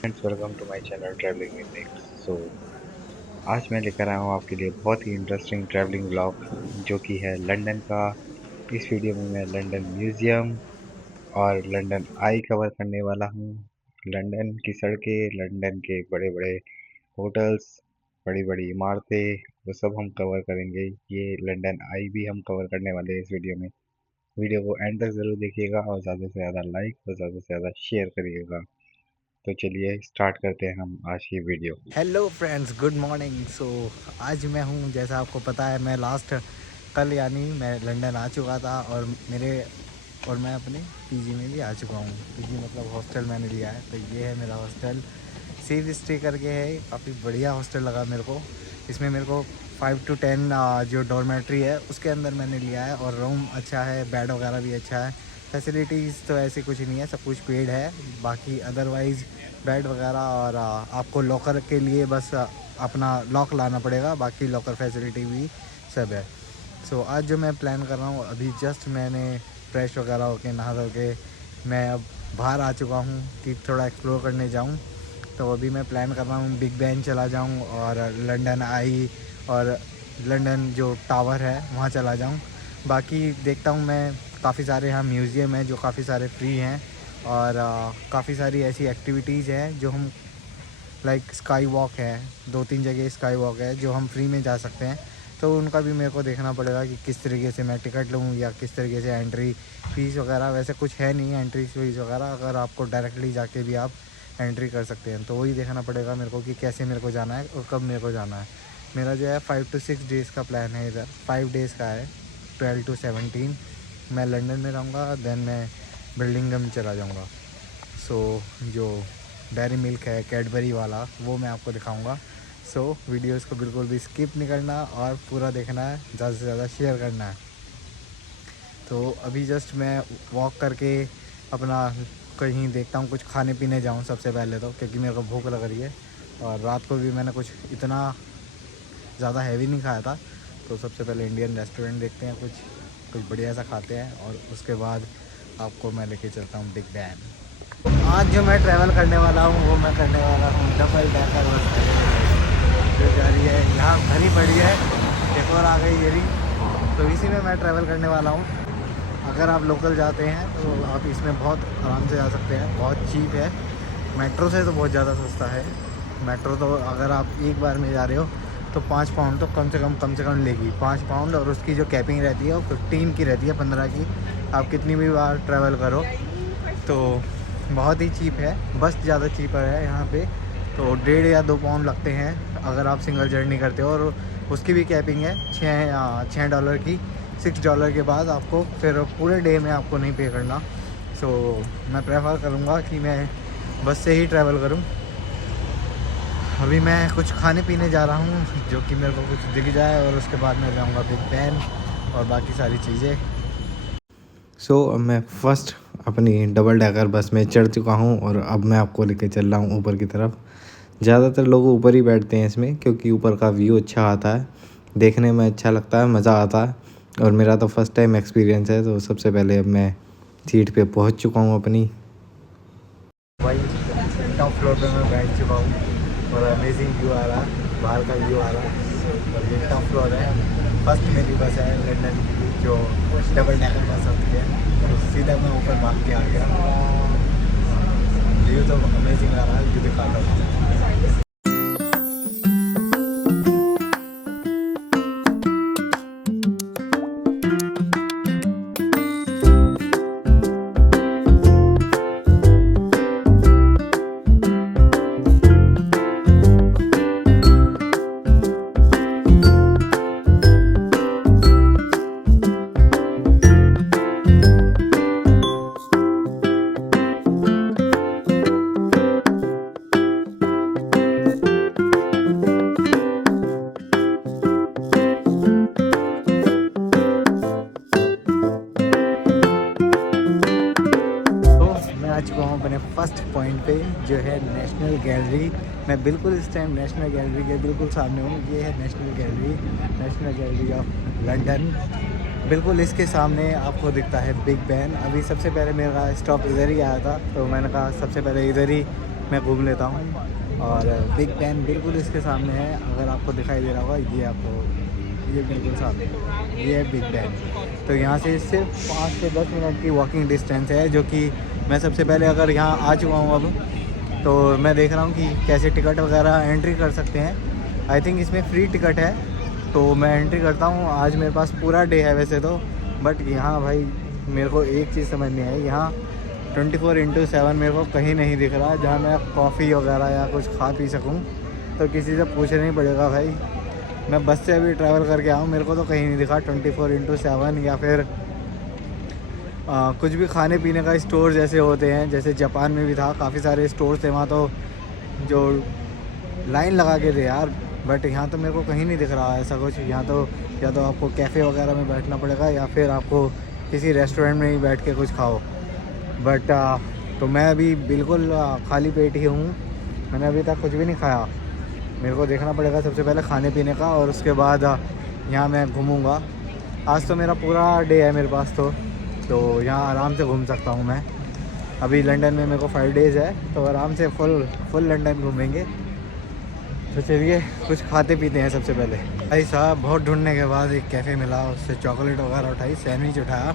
Friends, welcome to my channel travelling with Nick. So आज मैं लेकर आया हूँ आपके लिए बहुत ही इंटरेस्टिंग ट्रैवलिंग व्लॉग जो कि है लंदन का। इस वीडियो में मैं लंदन म्यूजियम और लंदन आई कवर करने वाला हूँ। लंदन की सड़कें, लंदन के बड़े बड़े होटल्स, बड़ी बड़ी इमारतें, वो सब हम कवर करेंगे। ये लंदन आई भी हम कवर करने वाले हैं इस वीडियो में। वीडियो को एंड तक ज़रूर देखिएगा और ज़्यादा से ज़्यादा लाइक और ज़्यादा से ज़्यादा शेयर करिएगा। तो चलिए स्टार्ट करते हैं हम आज की video. Hello friends, good morning. आज मैं हूँ, जैसा आपको पता है, मैं कल यानी मैं लंदन आ चुका था और मैं अपने पीजी में भी आ चुका हूँ। पीजी मतलब हॉस्टल मैंने लिया है। तो ये है मेरा हॉस्टल, सेफ स्टे करके है। काफ़ी बढ़िया हॉस्टल लगा मेरे को। इसमें मेरे को 5 to 10 जो डॉर्मेट्री है उसके अंदर मैंने लिया है, और रूम अच्छा है, बेड वगैरह भी अच्छा है। फैसिलिटीज़ तो ऐसी कुछ नहीं है, सब कुछ पेड है। बाकी अदरवाइज़ बेड वगैरह और आपको लॉकर के लिए बस अपना लॉक लाना पड़ेगा, बाकी लॉकर फैसिलिटी भी सब है। आज जो मैं प्लान कर रहा हूँ, अभी जस्ट मैंने फ्रेश वगैरह होके नहा धो के मैं अब बाहर आ चुका हूँ कि थोड़ा एक्सप्लोर करने जाऊँ। तो अभी मैं प्लान कर रहा हूँ बिग बैन चला जाऊँ और लंदन आई और लंदन जो टावर है वहाँ चला जाऊँ। बाकी देखता हूँ मैं, काफ़ी सारे यहाँ म्यूज़ियम हैं जो काफ़ी सारे फ्री हैं, और काफ़ी सारी ऐसी एक्टिविटीज़ हैं जो हम, लाइक स्काई वॉक है, 2-3 जगह स्काई वॉक है जो हम फ्री में जा सकते हैं। तो उनका भी मेरे को देखना पड़ेगा कि किस तरीके से मैं टिकट लूँ या किस तरीके से एंट्री फ़ीस वगैरह। वैसे कुछ है नहीं एंट्री फ़ीस वगैरह, अगर आपको डायरेक्टली जाके भी आप एंट्री कर सकते हैं। तो वही देखना पड़ेगा मेरे को कि कैसे मेरे को जाना है और कब मेरे को जाना है। मेरा जो है 5 to 6 डेज़ का प्लान है। इधर 5 डेज़ का है, 12 to 17 मैं लंदन में रहूँगा, देन मैं बिल्डिंगम चला जाऊँगा। जो डेयरी मिल्क है कैडबरी वाला, वो मैं आपको दिखाऊंगा। वीडियोस को बिल्कुल भी स्किप नहीं करना और पूरा देखना है, ज़्यादा से ज़्यादा शेयर करना है। तो अभी जस्ट मैं वॉक करके अपना कहीं देखता हूँ कुछ खाने पीने जाऊँ सबसे पहले तो, क्योंकि मेरे को भूख लग रही है। और रात को भी मैंने कुछ इतना ज़्यादा हैवी नहीं खाया था। तो सबसे पहले इंडियन रेस्टोरेंट देखते हैं, कुछ कुछ बढ़िया सा खाते हैं, और उसके बाद आपको मैं लेके चलता हूँ बिग बैन। आज जो मैं ट्रैवल करने वाला हूँ वो मैं करने वाला हूँ डबल डेकर बस जो जा रही है, यहाँ भरी पड़ी है, एक और आ गई ये रही। तो इसी में मैं ट्रैवल करने वाला हूँ। अगर आप लोकल जाते हैं तो आप इसमें बहुत आराम से जा सकते हैं, बहुत चीप है। मेट्रो से तो बहुत ज़्यादा सस्ता है। मेट्रो तो अगर आप एक बार में जा रहे हो तो 5 पाउंड तो कम से कम लेगी, 5 पाउंड। और उसकी जो कैपिंग रहती है वो 15 की रहती है, 15 की। आप कितनी भी बार ट्रैवल करो तो बहुत ही चीप है। बस ज़्यादा चीपर है यहाँ पे, तो 1.5 या 2 पाउंड लगते हैं अगर आप सिंगल जर्नी करते हो। और उसकी भी कैपिंग है $6 की। $6 के बाद आपको फिर पूरे डे में आपको नहीं पे करना। मैं प्रेफर करूँगा कि मैं बस से ही ट्रैवल करूँ। अभी मैं कुछ खाने पीने जा रहा हूँ जो कि मेरे को कुछ दिख जाए, और उसके बाद मैं जाऊँगा बिग बैन और बाकी सारी चीज़ें। अब मैं फर्स्ट अपनी डबल डेकर बस में चढ़ चुका हूँ और अब मैं आपको लेके चल रहा हूँ ऊपर की तरफ। ज़्यादातर लोग ऊपर ही बैठते हैं इसमें, क्योंकि ऊपर का व्यू अच्छा आता है, देखने में अच्छा लगता है, मज़ा आता है। और मेरा तो फर्स्ट टाइम एक्सपीरियंस है। तो सबसे पहले अब मैं सीट पे पहुँच चुका हूँ अपनी। भाई टॉप फ्लोर पे मैं बैठ चुका हूँ और अमेजिंग व्यू आ रहा है, बाहर का व्यू आ रहा है। और ये टॉप फ्लोर है, फर्स्ट मेरी बस है लंदन की जो डबल डेकर बस होती है। तो सीधा मैं ऊपर भाग के आ गया। व्यू तो अमेजिंग आ रहा है, व्यू दिखाता हूँ। आ चुका हूँ अपने फर्स्ट पॉइंट पे, जो है नेशनल गैलरी। मैं बिल्कुल इस टाइम नेशनल गैलरी के बिल्कुल सामने हूँ। ये है नेशनल गैलरी ऑफ लंदन। बिल्कुल इसके सामने आपको दिखता है बिग बैन। अभी सबसे पहले मेरा स्टॉप इधर ही आया था, तो मैंने कहा सबसे पहले इधर ही मैं घूम लेता हूँ। और बिग बैन बिल्कुल इसके सामने है, अगर आपको दिखाई दे रहा होगा, ये आपको ये बिल्कुल सामने ये है बिग बैन। तो यहाँ से सिर्फ 5 से 10 मिनट की वॉकिंग डिस्टेंस है, जो कि मैं सबसे पहले अगर यहाँ आ चुका हूँ अब, तो मैं देख रहा हूँ कि कैसे टिकट वगैरह एंट्री कर सकते हैं। आई थिंक इसमें फ्री टिकट है, तो मैं एंट्री करता हूँ। आज मेरे पास पूरा डे है वैसे तो, बट यहाँ भाई मेरे को एक चीज़ समझ नहीं आई, यहाँ 24/7 मेरे को कहीं नहीं दिख रहा जहाँ मैं कॉफ़ी वगैरह या कुछ खा पी सकूँ। तो किसी से पूछना ही पड़ेगा भाई। मैं बस से अभी ट्रैवल करके आऊँ, मेरे को तो कहीं नहीं दिखा 24/7, या फिर कुछ भी खाने पीने का स्टोर जैसे होते हैं, जैसे जापान में भी था, काफ़ी सारे स्टोर्स थे वहाँ, तो जो लाइन लगा के थे यार। बट यहाँ तो मेरे को कहीं नहीं दिख रहा ऐसा कुछ। यहाँ तो या तो आपको कैफ़े वगैरह में बैठना पड़ेगा, या फिर आपको किसी रेस्टोरेंट में ही बैठ के कुछ खाओ। बट तो मैं अभी बिल्कुल खाली पेट ही हूँ, मैंने अभी तक कुछ भी नहीं खाया। मेरे को देखना पड़ेगा सबसे पहले खाने पीने का, और उसके बाद यहाँ मैं घूमूँगा। आज तो मेरा पूरा डे है मेरे पास, तो यहाँ आराम से घूम सकता हूँ मैं। अभी लंदन में मेरे को 5 डेज़ है, तो आराम से फुल लंदन घूमेंगे। तो चलिए कुछ खाते पीते हैं सबसे पहले। भाई साहब बहुत ढूंढने के बाद एक कैफ़े मिला, उससे चॉकलेट वगैरह उठाई, सैंडविच उठाया।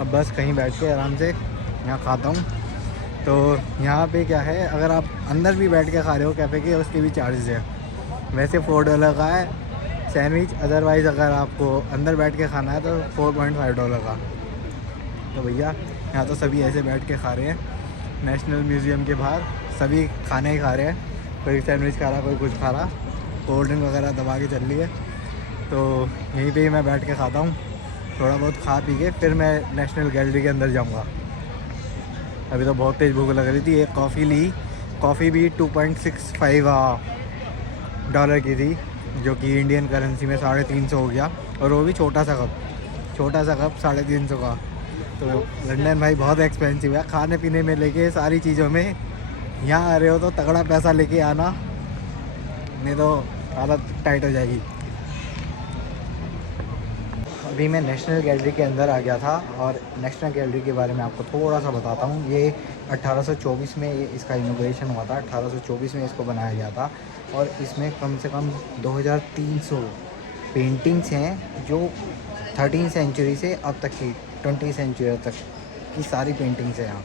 अब बस कहीं बैठ के आराम से यहाँ खाता हूँ। तो यहाँ पे क्या है, अगर आप अंदर भी बैठ के खा रहे हो कैफ़े के, उसके भी चार्जेस हैं। वैसे $4 का है सैंडविच, अदरवाइज़ अगर आपको अंदर बैठ के खाना है तो $4.5 का। तो भैया यहाँ तो सभी ऐसे बैठ के खा रहे हैं नेशनल म्यूज़ियम के बाहर, सभी खाने ही खा रहे हैं। कोई सैंडविच खा रहा, कोई कुछ खा रहा, कोल्ड ड्रिंक वगैरह दबा के चल रही है। तो यहीं पे ही मैं बैठ के खाता हूँ, थोड़ा बहुत खा पी के फिर मैं नेशनल गैलरी के अंदर जाऊँगा। अभी तो बहुत तेज़ भूख लग रही थी। एक कॉफ़ी ली, कॉफ़ी भी $2.65 की थी, जो कि इंडियन करेंसी में 350 हो गया, और वो भी छोटा सा कप 350 का। तो लंदन भाई बहुत एक्सपेंसिव है खाने पीने में, लेके सारी चीज़ों में। यहाँ आ रहे हो तो तगड़ा पैसा लेके आना, नहीं तो हालत टाइट हो जाएगी। अभी मैं नेशनल गैलरी के अंदर आ गया था, और नेशनल गैलरी के बारे में आपको थोड़ा सा बताता हूँ। ये 1824 में इसका इनॉग्रेशन हुआ था, 1824 में इसको बनाया गया था। और इसमें कम से कम 2300 पेंटिंग्स हैं, जो 13वीं सेंचुरी से अब तक की 20वीं सेंचुरी तक की सारी पेंटिंग्स हैं यहाँ।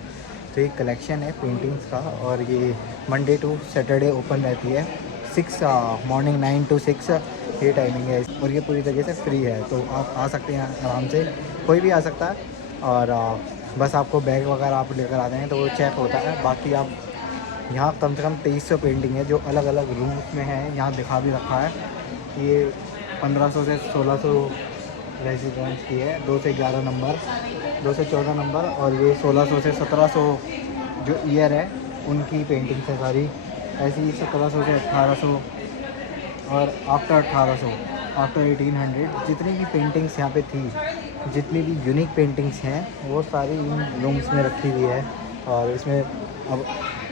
तो एक कलेक्शन है पेंटिंग्स का, और ये मंडे टू सैटरडे ओपन रहती है, 6 मॉर्निंग 9 to 6 ये टाइमिंग है। और ये पूरी तरीके से फ्री है, तो आप आ सकते हैं आराम से, कोई भी आ सकता है। और बस आपको बैग वगैरह आप लेकर आते हैं तो वो चेक होता है। बाकी आप यहाँ कम से कम 2300 पेंटिंग है, जो अलग अलग रूम्स में है, यहाँ दिखा भी रखा है। ये 1500 से 1600 रेजिडेंट्स की है, 2 से 11 नंबर, 2 से 14 नंबर, और ये 1600 से 1700 जो ईयर है उनकी पेंटिंग्स है सारी। ऐसी 1700 से 1800, और आफ्टर 1800 जितनी भी पेंटिंग्स यहाँ पे थी, जितनी भी यूनिक पेंटिंग्स हैं, वो सारी इन रूम्स में रखी हुई है। और इसमें अब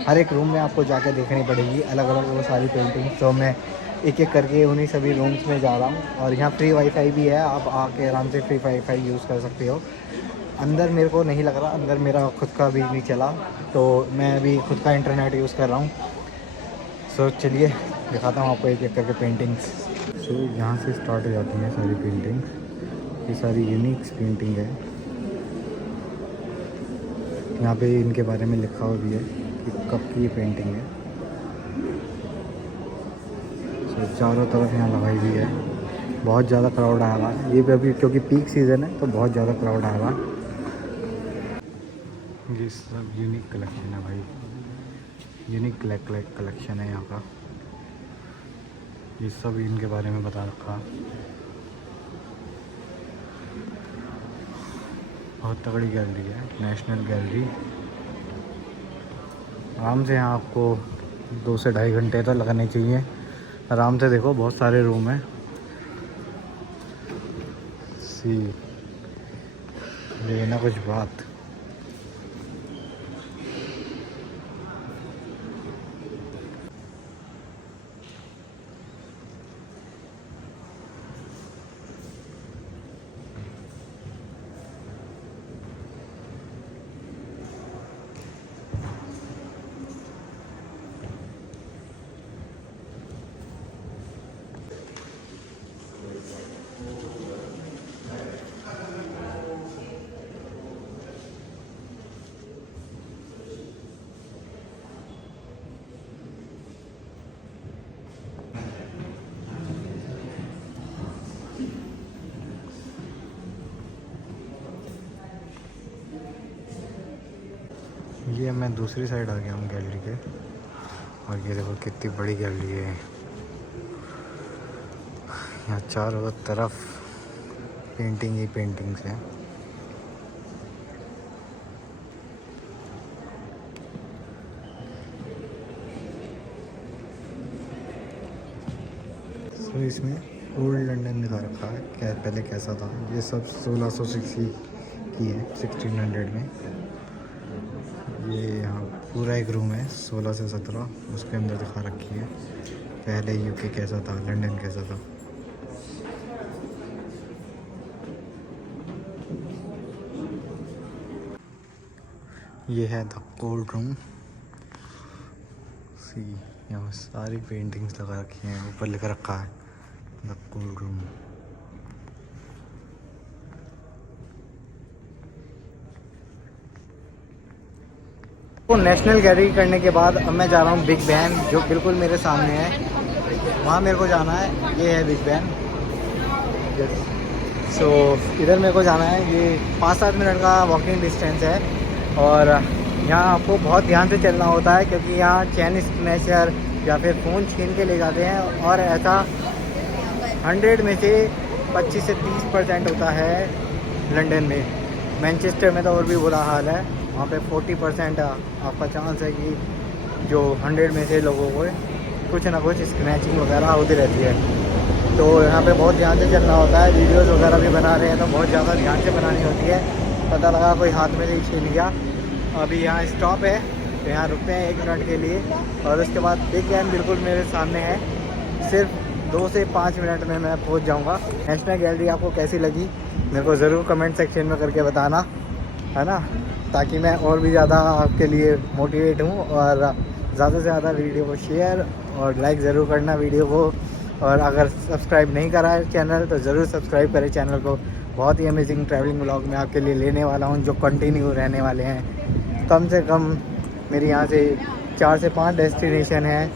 हर एक रूम में आपको जाकर देखनी पड़ेगी अलग अलग वो सारी पेंटिंग्स। तो मैं एक एक करके उन्हीं सभी रूम्स में जा रहा हूँ। और यहाँ फ्री वाईफाई भी है, आप आके आराम से फ्री वाईफाई यूज़ कर सकते हो। अंदर मेरे को नहीं लग रहा, अंदर मेरा खुद का भी नहीं चला, तो मैं अभी खुद का इंटरनेट यूज़ कर रहा हूँ। सो चलिए दिखाता हूँ आपको एक एक करके पेंटिंग्स। सो यहाँ से स्टार्ट हो जाती हैं सारी पेंटिंग्स, ये सारी यूनिक पेंटिंग है। यहाँ पे इनके बारे में लिखा हुआ भी है कि कब की ये पेंटिंग है। सो चारों तरफ यहाँ लगाई हुई है, बहुत ज़्यादा क्राउड आया हुआ है ये पे अभी, क्योंकि पीक सीज़न है तो बहुत ज़्यादा क्राउड आया हुआ। ये सब यूनिक कलेक्शन है भाई, यूनिक कलेक्शन है यहाँ का। ये सब इनके बारे में बता रखा, बहुत तगड़ी गैलरी है नेशनल गैलरी। आराम से यहाँ आपको 2 से ढाई घंटे तो लगने चाहिए आराम से। देखो बहुत सारे रूम हैं। सी ये ना कुछ बात। अब मैं दूसरी साइड आ गया हूँ गैलरी के, और ये देखो कितनी बड़ी गैलरी है। यहाँ चारों तरफ पेंटिंग ही पेंटिंग्स हैं। तो इसमें ओल्ड लंदन दिखा रखा है क्या पहले कैसा था। ये सब 1660 की है, 1600 में। ये यहाँ पूरा एक रूम है 16 से 17, उसके अंदर दिखा रखी है पहले यूके कैसा था, लंदन कैसा था। ये है द कोल्ड रूम। सी यहाँ सारी पेंटिंग्स लगा रखी हैं, ऊपर लिख रखा है द कोल्ड रूम। तो नेशनल गैलरी करने के बाद अब मैं जा रहा हूँ बिग बैन, जो बिल्कुल मेरे सामने है। वहाँ मेरे को जाना है, ये है बिग बैन। सो इधर मेरे को जाना है, ये 5-7 मिनट का वॉकिंग डिस्टेंस है। और यहाँ आपको बहुत ध्यान से चलना होता है, क्योंकि यहाँ चैन स्नैचर या फिर फ़ोन छीन के ले जाते हैं। और ऐसा 100 में से 25 से 30% होता है लंदन में। मैनचेस्टर में तो और भी बुरा हाल है, वहाँ पे 40% आपका चांस है कि जो 100 में से लोगों को कुछ ना कुछ स्क्रैचिंग वगैरह होती रहती है। तो यहाँ पे बहुत ध्यान से चलना होता है। वीडियोस वगैरह भी बना रहे हैं तो बहुत ज़्यादा ध्यान से बनानी होती है। पता लगा कोई हाथ में से छीन लिया। अभी यहाँ स्टॉप है, तो यहाँ रुकते हैं 1 मिनट के लिए, और उसके बाद बिग बैन बिल्कुल मेरे सामने है। सिर्फ 2 से 5 मिनट में मैं पहुँच जाऊँगा। नेशनल गैलरी आपको कैसी लगी मेरे को ज़रूर कमेंट सेक्शन में करके बताना, है ना, ताकि मैं और भी ज़्यादा आपके लिए मोटिवेट हूँ। और ज़्यादा से ज़्यादा वीडियो को शेयर और लाइक ज़रूर करना वीडियो को। और अगर सब्सक्राइब नहीं करा है चैनल तो ज़रूर सब्सक्राइब करें चैनल को। बहुत ही अमेजिंग ट्रैवलिंग व्लॉग मैं आपके लिए लेने वाला हूँ, जो कंटिन्यू रहने वाले हैं। कम से कम मेरे यहाँ से 4 से 5 डेस्टिनेशन हैं,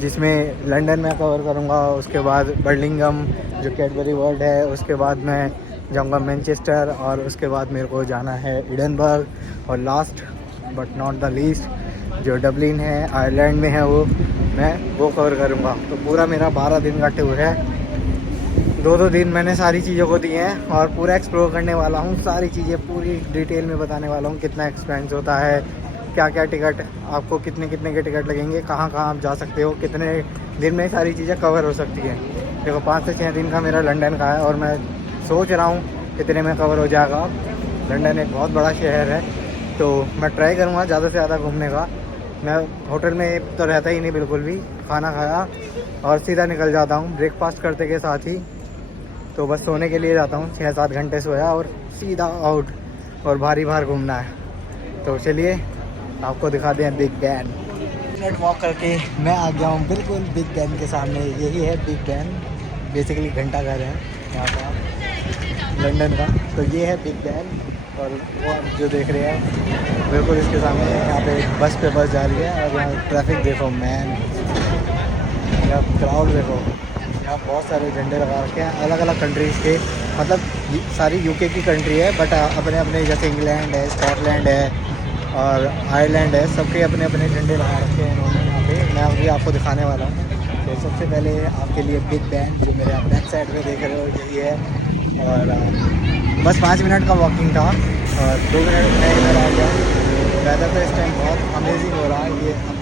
जिसमें लंदन में कवर करूँगा। उसके बाद बर्मिंघम जो कैडबरी वर्ल्ड है, उसके बाद मैं जाऊँगा मैनचेस्टर, और उसके बाद मेरे को जाना है एडिनबर्ग, और last but not the least जो डबलिन है आयरलैंड में है, वो कवर करूँगा। तो पूरा मेरा 12 दिन का टूर है। 2-2 दिन मैंने सारी चीज़ों को दिए हैं, और पूरा एक्सप्लोर करने वाला हूँ। सारी चीज़ें पूरी डिटेल में बताने वाला हूँ, कितना एक्सपेंस होता है, क्या क्या टिकट आपको, कितने कितने के टिकट लगेंगे, कहाँ कहाँ आप जा सकते हो, कितने दिन में सारी चीज़ें कवर हो सकती हैं। देखो 5 से 6 दिन का मेरा लंदन का है, और मैं सोच रहा हूँ कितने में कवर हो जाएगा। लंदन एक बहुत बड़ा शहर है, तो मैं ट्राई करूँगा ज़्यादा से ज़्यादा घूमने का। मैं होटल में तो रहता ही नहीं बिल्कुल भी, खाना खाया और सीधा निकल जाता हूँ ब्रेकफास्ट करते के साथ ही। तो बस सोने के लिए जाता हूँ, 6-7 घंटे सोया और सीधा आउट, और भारी भार घूमना है। तो चलिए आपको दिखाते हैं बिग बैन। मिनट वॉक करके मैं आ गया हूँ बिल्कुल बिग बैन के सामने। यही है बिग बैन, बेसिकली घंटा घर है यहाँ का लंदन का। तो ये है बिग बैन, और वो आप जो देख रहे हैं बिल्कुल इसके सामने है। यहाँ पे बस जा रही है, और यहाँ ट्रैफिक देखो मैन, यहाँ क्राउड देखो। यहाँ बहुत सारे झंडे लगा रखे हैं अलग अलग कंट्रीज़ के, मतलब सारी यूके की कंट्री है, बट अपने अपने, जैसे इंग्लैंड है, स्कॉटलैंड है और आयरलैंड है, सबके अपने अपने झंडे लगा रखे हैं उन्होंने यहाँ पे। मैं अभी आपको दिखाने वाला हूँ। तो सबसे पहले आपके लिए बिग बैन, जो मेरे आप बैक साइड में देख रहे हो, यही है। और बस 5 मिनट का वॉकिंग था, और 2 मिनट में इधर आ गया। वेदर तो इस टाइम बहुत अमेजिंग हो रहा है।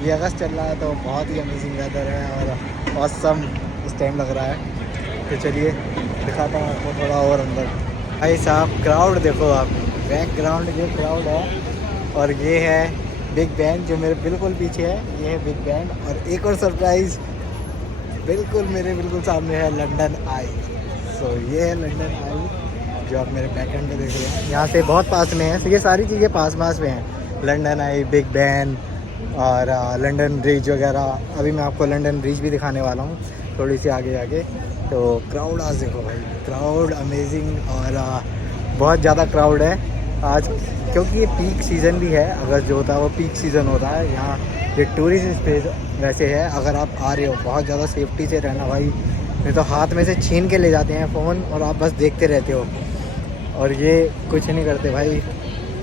ये अगस्त चल रहा है, तो बहुत ही अमेजिंग वेदर है और ऑसम इस टाइम लग रहा है। तो चलिए दिखाता हूँ आपको थोड़ा और अंदर। भाई साहब क्राउड देखो आप, बैकग्राउंड ये क्राउड है, और ये है बिग बैन जो मेरे बिल्कुल पीछे है। ये है बिग बैन, और एक और सरप्राइज़ बिल्कुल मेरे बिल्कुल सामने है लंदन आई। सो ये है लंदन आई जो आप मेरे बैक एंड पे देख रहे हैं। यहाँ से बहुत पास में है, तो ये सारी चीज़ें पास में हैं। लंदन आई, बिग बैन और लंदन ब्रिज वगैरह। अभी मैं आपको लंदन ब्रिज भी दिखाने वाला हूँ थोड़ी सी आगे आगे। तो क्राउड आज देखो भाई, क्राउड अमेजिंग, और बहुत ज़्यादा क्राउड है आज, क्योंकि ये पीक सीज़न भी है। अगस्त जो होता है वो पीक सीज़न होता है। यहाँ ये टूरिस्ट स्पेस वैसे है, अगर आप आ रहे हो बहुत ज़्यादा सेफ्टी से रहना भाई, नहीं तो हाथ में से छीन के ले जाते हैं फ़ोन, और आप बस देखते रहते हो, और ये कुछ नहीं करते भाई।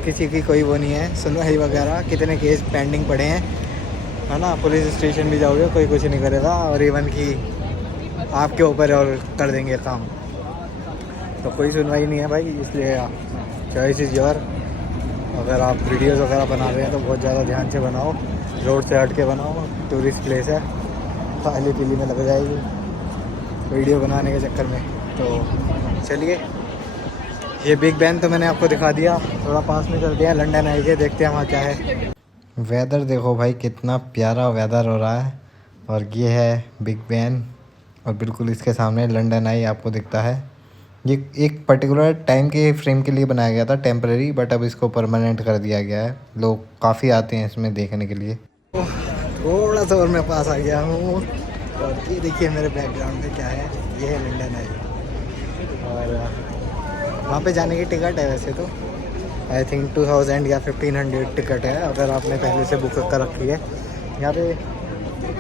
किसी की कोई वो नहीं है सुनवाई वगैरह, कितने केस पेंडिंग पड़े हैं, है ना। पुलिस स्टेशन भी जाओगे कोई कुछ नहीं करेगा, और इवन कि आपके ऊपर और कर देंगे काम, तो कोई सुनवाई नहीं है भाई। इसलिए चॉइस इज़ योर। अगर आप वीडियोस वगैरह बना रहे हैं तो बहुत ज़्यादा ध्यान से बनाओ, रोड से हट के बनाओ, टूरिस्ट प्लेस है, खाली पीली में लग जाएगी वीडियो बनाने के चक्कर में। तो चलिए, ये बिग बैन तो मैंने आपको दिखा दिया, थोड़ा पास में चलते हैं लंदन आई के, देखते हैं वहाँ क्या है। वेदर देखो भाई, कितना प्यारा वेदर हो रहा है, और ये है बिग बैन, और बिल्कुल इसके सामने लंदन आई आपको दिखता है। ये एक पर्टिकुलर टाइम के फ्रेम के लिए बनाया गया था, टेम्परेरी, बट अब इसको परमानेंट कर दिया गया है। लोग काफ़ी आते हैं इसमें देखने के लिए। थोड़ा सा और मैं पास आ गया हूँ, और ये देखिए मेरे बैकग्राउंड में क्या है, ये है लंदन आई। और वहाँ पे जाने की टिकट है वैसे तो, आई थिंक 2000 या 1500 टिकट है, अगर आपने पहले से बुक कर रखी है। यहाँ पे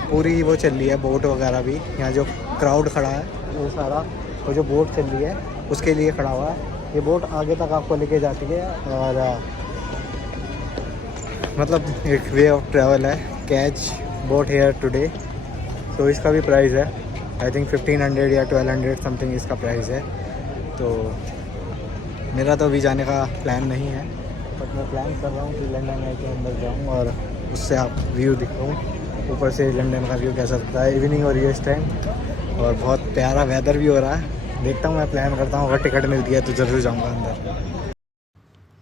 पूरी वो चल रही है, बोट वगैरह भी। यहाँ जो क्राउड खड़ा है वो सारा, वो जो बोट चल रही है उसके लिए खड़ा हुआ है। ये बोट आगे तक आपको लेके जाती है, और मतलब एक वे ऑफ ट्रैवल है। कैच बोट हेयर टुडे, तो इसका भी प्राइस है, आई थिंक 1500 या 1200 समथिंग इसका प्राइस है। तो मेरा तो अभी जाने का प्लान नहीं है, बट मैं प्लान कर रहा हूँ कि लंदन आई के अंदर जाऊँ और उससे आप व्यू दिखाऊँ, ऊपर से लंदन का व्यू कैसा लगता है इवनिंग और ये इस टाइम। और बहुत प्यारा वेदर भी हो रहा है, देखता हूँ, मैं प्लान करता हूँ, अगर टिकट मिलती है तो ज़रूर जाऊँगा अंदर।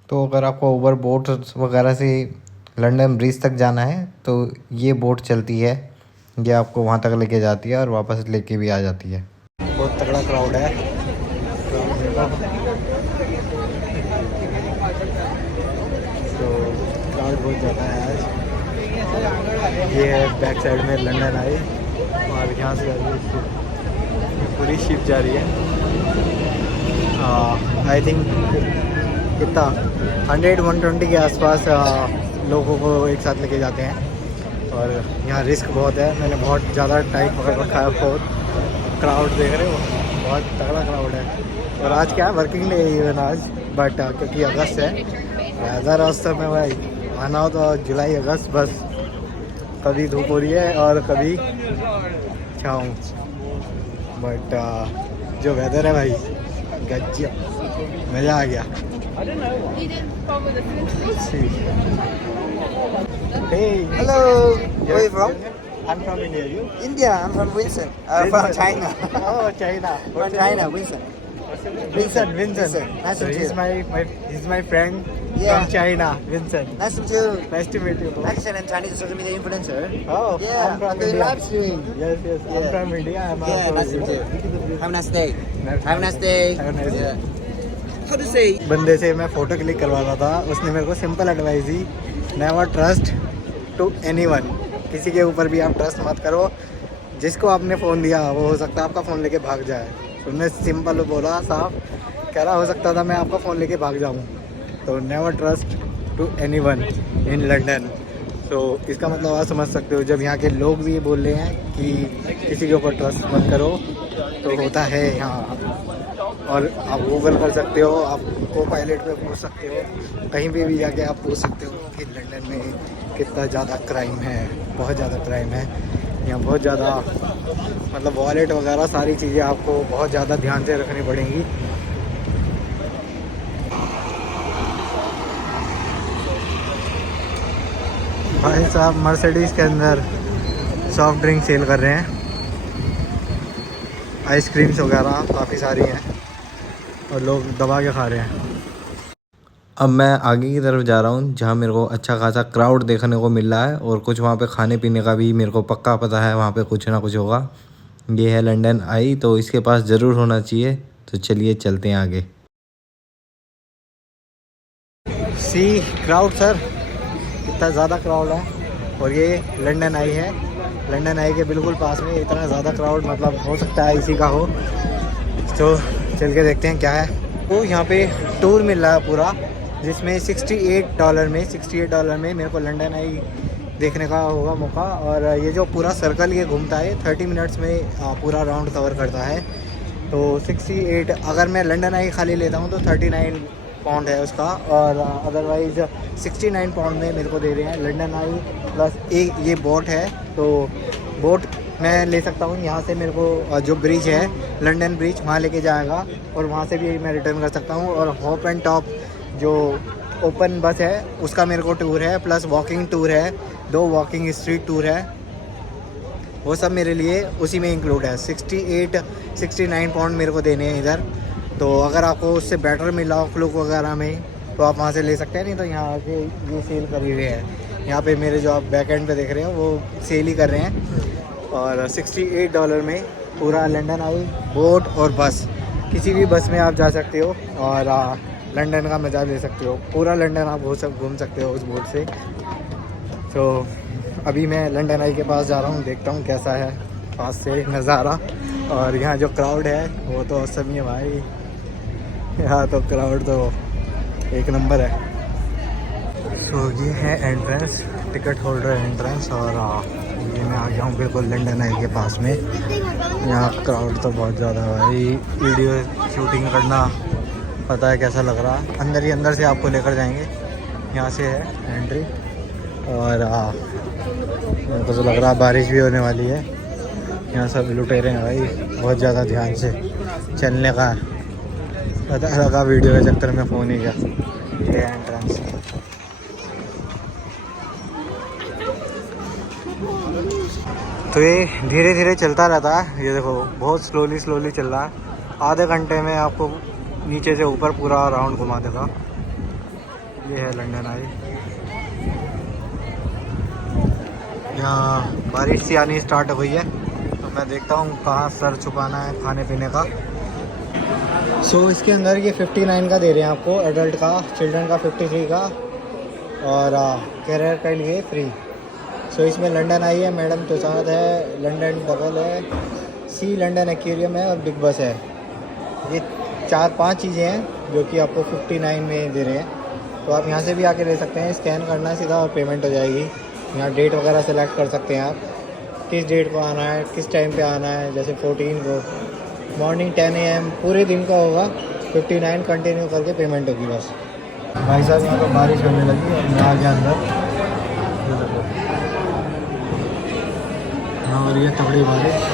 तो अगर आपको ओवर बोट वगैरह से लंदन ब्रिज तक जाना है तो ये बोट चलती है, ये आपको वहाँ तक लेके जाती है और वापस लेके भी आ जाती है। बहुत तगड़ा क्राउड है, तो क्राउड बहुत ज़्यादा है आज। ये है बैक साइड में लंदन आई, और यहाँ से पूरी शिप जा रही है। आई थिंक कितना 100-120 के आसपास लोगों को एक साथ लेके जाते हैं, और यहाँ रिस्क बहुत है। मैंने बहुत ज़्यादा टाइम पकड़ रखा है, बहुत क्राउड देख रहे हो, बहुत तगड़ा क्राउड है। और आज क्या है, वर्किंग डे इवन आज, बट क्योंकि अगस्त है, वेदर औसत में भाई आना हो तो जुलाई अगस्त बस, कभी धूप हो रही है और कभी छाँव, बट जो वेदर है भाई गजब, मज़ा आ गया। Hey, Hello, where are you from? I'm from India. You? India, I'm from Vincent. From China. Oh, China. From China, Vincent. Vincent. Nice So to meet he's you. he's my friend Yeah. from China, Vincent. Nice to meet you. Nice to meet you. Bro. Accent and Chinese social media influencer. Oh, Yeah, I'm from I'm doing India. live streaming. Yes. I'm Yeah. from India. I'm Yeah, also, nice to meet you. Have a nice day. Have a nice day. Have a nice day. Yeah. How to say? बंदे से मैं photo click करवा रहा था, उसने मेरे को simple advice दी, नेवर ट्रस्ट टू एनीवन। किसी के ऊपर भी आप ट्रस्ट मत करो, जिसको आपने फ़ोन दिया वो हो सकता है आपका फ़ोन लेके भाग जाए। उन्होंने सिंपल बोला, साफ कह रहा, हो सकता था मैं आपका फ़ोन लेके भाग जाऊँ। तो never trust to anyone in London. तो इसका मतलब आप समझ सकते हो, जब यहाँ के लोग भी बोल रहे हैं कि किसी के ऊपर ट्रस्ट मत करो, तो होता है यहाँ। और आप गूगल कर सकते हो, आप को पायलट पे पूछ सकते हो, कहीं भी जाके आप पूछ सकते हो कि लंदन में कितना ज़्यादा क्राइम है। बहुत ज़्यादा क्राइम है यहाँ, बहुत ज़्यादा, मतलब वॉलेट वगैरह सारी चीज़ें आपको बहुत ज़्यादा ध्यान से रखनी पड़ेंगी। भाई साहब मर्सिडीज़ के अंदर सॉफ्ट ड्रिंक सेल कर रहे हैं, आइसक्रीम्स वगैरह काफ़ी सारी हैं, और लोग दबा के खा रहे हैं। अब मैं आगे की तरफ जा रहा हूँ, जहाँ मेरे को अच्छा खासा क्राउड देखने को मिल रहा है, और कुछ वहाँ पे खाने पीने का भी मेरे को पक्का पता है, वहाँ पे कुछ ना कुछ होगा। ये है लंदन आई, तो इसके पास ज़रूर होना चाहिए। तो चलिए चलते हैं आगे। सी क्राउड सर, इतना ज़्यादा क्राउड है, और ये लंदन आई है। लंदन आई के बिल्कुल पास में इतना ज़्यादा क्राउड, मतलब हो सकता है इसी का हो। तो चल के देखते हैं क्या है। तो यहाँ पे टूर मिल रहा है पूरा, जिसमें $68 में मेरे को लंदन आई देखने का होगा मौका। और ये जो पूरा सर्कल ये घूमता है 30 मिनट्स में पूरा राउंड कवर करता है। तो 68, अगर मैं लंदन आई खाली लेता हूँ तो 39 पाउंड है उसका, और अदरवाइज़ 69 पाउंड में मेरे को दे रहे हैं लंदन आई। प्लस एक ये बोट है, तो बोट मैं ले सकता हूँ यहाँ से। मेरे को जो ब्रिज है लंदन ब्रिज वहाँ लेके जाएगा, और वहाँ से भी मैं रिटर्न कर सकता हूँ। और हॉप एंड टॉप जो ओपन बस है उसका मेरे को टूर है, प्लस वॉकिंग टूर है, 2 वॉकिंग स्ट्रीट टूर है, वो सब मेरे लिए उसी में इंक्लूड है। 69 पाउंड मेरे को देने हैं इधर। तो अगर आपको उससे बेटर मिला हो क्लूक वगैरह में तो आप वहाँ से ले सकते हैं, नहीं तो यहाँ आके ये सेल कर ही रहे हैं। यहाँ पे मेरे जो आप बैक एंड पे देख रहे हो वो सेल ही कर रहे हैं। और $68 में पूरा लंदन आई, बोट और बस, किसी भी बस में आप जा सकते हो और लंदन का मज़ा ले सकते हो। पूरा लंदन आप घूम सकते हो उस बोट से। तो अभी मैं लंदन आई के पास जा रहा हूँ, देखता हूँ कैसा है पास से नज़ारा। और यहाँ जो क्राउड है वो तो औसम ही है भाई, यहाँ तो क्राउड तो एक नंबर है। सो ये है एंट्रेंस, टिकट होल्डर एंट्रेंस, और ये मैं आ गया हूँ बिल्कुल लंदन आई के पास में। यहाँ क्राउड तो बहुत ज़्यादा है भाई, वीडियो शूटिंग करना पता है कैसा लग रहा है। अंदर ही अंदर से आपको लेकर जाएंगे, यहाँ से है एंट्री। और मेरे को तो लग रहा है बारिश भी होने वाली है। यहाँ सब लुटेरे हैं भाई, बहुत ज़्यादा ध्यान से चलने का पता लगा, वीडियो के चक्कर में फ़ोन ही गया। ये एंट्रेंस, तो ये धीरे धीरे चलता रहता है। ये देखो बहुत स्लोली चल रहा है। आधे घंटे में आपको नीचे से ऊपर पूरा राउंड घुमा देगा। ये है लंदन आई। यहाँ बारिश सी आनी स्टार्ट हो गई है, तो मैं देखता हूँ कहाँ सर छुपाना है खाने पीने का। सो इसके अंदर ये 59 का दे रहे हैं आपको एडल्ट का, चिल्ड्रन का 53 का, और कैरियर के लिए फ्री। सो इसमें लंदन आई है, मैडम तुसाद है, लंदन डबल है, सी लंदन एक्वेरियम है और बिग बस है। ये 4-5 चीज़ें हैं जो कि आपको 59 में दे रहे हैं। तो आप यहाँ से भी आके ले सकते हैं, स्कैन करना है सीधा और पेमेंट हो जाएगी। यहाँ डेट वगैरह सेलेक्ट कर सकते हैं आप, किस डेट को आना है, किस टाइम पे आना है। जैसे 14 को मॉर्निंग 10 AM पूरे दिन का होगा, 59 कंटिन्यू करके पेमेंट होगी बस। भाई साहब यहाँ तो बारिश होने लगी और मैं आ गया अंदर। हाँ, और ये तगड़ी बारिश।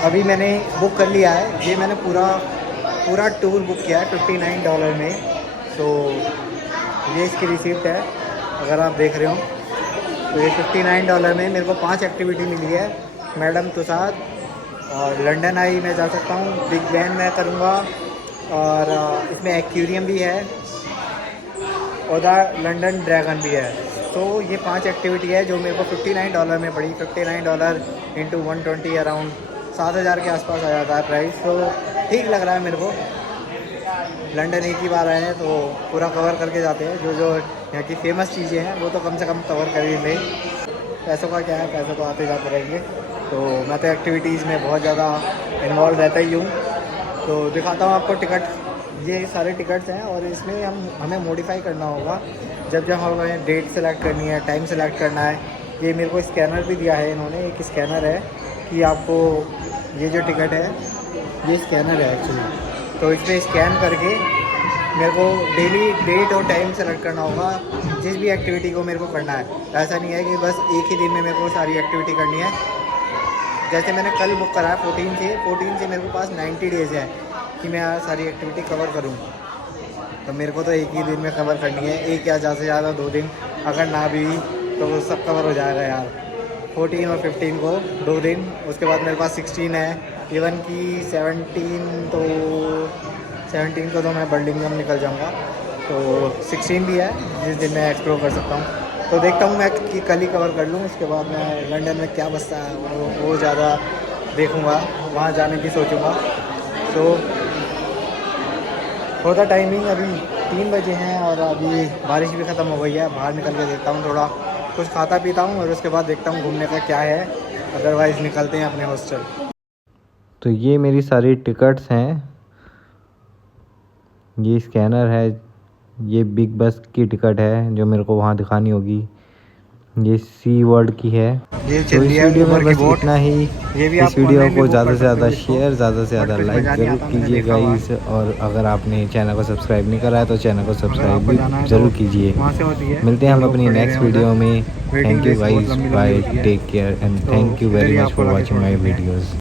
अभी मैंने बुक कर लिया है, ये मैंने पूरा टूर बुक किया है $59 में। तो ये इसकी रिसिप्ट है, अगर आप देख रहे हो तो ये $59 में मेरे को 5 एक्टिविटी मिली है। मैडम तुसाद और लंदन आई मैं जा सकता हूँ, बिग बैन मैं करूँगा, और इसमें एक्वेरियम भी है और द लंदन ड्रैगन भी है। तो ये 5 एक्टिविटी है जो मेरे को $59 में पड़ी। $59 इंटू 120 अराउंड 7,000 के आसपास आ जाता है प्राइस। तो ठीक लग रहा है मेरे को। लंदन एक ही बार आए हैं तो पूरा कवर करके जाते हैं। जो यहाँ की फेमस चीज़ें हैं वो तो कम से कम कवर कर ही लें। पैसों का क्या है, पैसों तो आते जाते रहेंगे। तो मैं तो एक्टिविटीज़ में बहुत ज़्यादा इन्वॉल्व रहता ही हूँ। तो दिखाता हूँ आपको टिकट, ये सारे टिकट्स हैं और इसमें हमें मॉडिफाई करना होगा जब हमें डेट सेलेक्ट करनी है, टाइम सेलेक्ट करना है। ये मेरे को स्कैनर भी दिया है इन्होंने, एक स्कैनर है कि आपको ये जो टिकट है ये स्कैनर है एक्चुअली। तो इसमें स्कैन करके मेरे को डेली डेट और टाइम सेलेक्ट करना होगा जिस भी एक्टिविटी को मेरे को करना है। ऐसा नहीं है कि बस एक ही दिन में मेरे को सारी एक्टिविटी करनी है। जैसे मैंने कल बुक करा है 14 से मेरे को पास 90 डेज़ है कि मैं सारी एक्टिविटी कवर करूँ। तो मेरे को तो एक ही दिन में कवर करनी है, एक या ज़्यादा से ज़्यादा 2 दिन, अगर ना भी तो सब कवर हो जाएगा यार। 14 और 15 को 2 दिन, उसके बाद मेरे पास 16 है, इवन कि 17 को तो मैं बर्मिंघम निकल जाऊंगा। तो 16 भी है जिस दिन मैं एक्सप्लोर कर सकता हूँ। तो देखता हूँ मैं कि कल ही कवर कर लूँ, उसके बाद मैं लंदन में क्या बसता है वो ज़्यादा देखूँगा, वहाँ जाने की सोचूँगा। तो होता टाइमिंग अभी 3 बजे हैं और अभी बारिश भी ख़त्म हो गई है। बाहर निकल के देखता हूँ, थोड़ा कुछ खाता पीता हूँ और उसके बाद देखता हूँ घूमने का क्या है, अदरवाइज़ निकलते हैं अपने हॉस्टल। तो ये मेरी सारी टिकट्स हैं, ये स्कैनर है ये बिग बस की टिकट है जो मेरे को वहाँ दिखानी होगी। ये सी वर्ल्ड की है। ये तो चल इस रही है वीडियो में ऊबर की बस बोट। इतना ही। ये भी इस आप वीडियो ऑनलाइन भी को बुक ज़्यादा कर से ज़्यादा सकते हो इसको, शेयर, ज़्यादा से ज़्यादा बट कुछ लाइक मज़ा नहीं ज़रूर आता, मैंने कीजिए देखा हुआ है। गाइस। और अगर आपने चैनल को सब्सक्राइब नहीं करा है तो चैनल को अगर सब्सक्राइब आपको भी जाना है तो ज़रूर कीजिए। वहाँ से होती है, मिलते हैं जो हम लोग अपनी खड़े नेक्स्ट रहे वीडियो उधर। में। वेटिंग थैंक यू लिस्ट बहुत गाइस, लंबी लंबी बाय, होती है, टेक केयर एंड तो थैंक यू इधर वेरी ही मच आपको फॉर ला के वॉचिंग छोड़ माई देंगे। वीडियोज़।